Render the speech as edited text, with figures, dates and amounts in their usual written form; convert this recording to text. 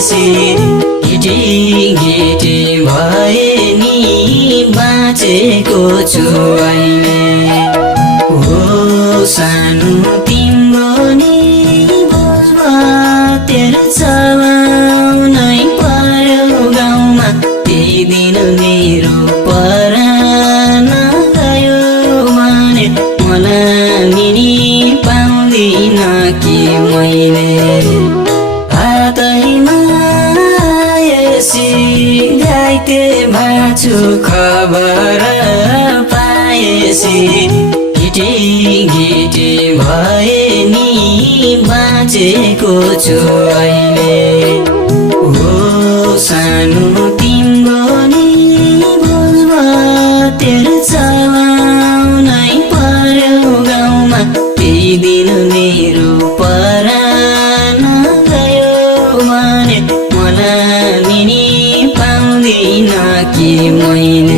पाएसी घिटी घिटी भए नि बाँचेको छु अहिले हो सानो तिम्रो नि बुझ्वा तेरो चलाउनै पर्यो गाउँमा त्यही दिन मेरो परान गयो भने मलाई नि पाउँदिन कि मैले हातैमा यसै घाइते भाछु खबर पाएसी घिटी घिटी भए नि बाँचेको छु अहिले हो सानो तिम्रो नि बुझ्वा तेरो चलाउनै पर्यो गाउँमा त्यही दिन मेरो परान गयो भने मलाई नि पाउँदिन कि मैले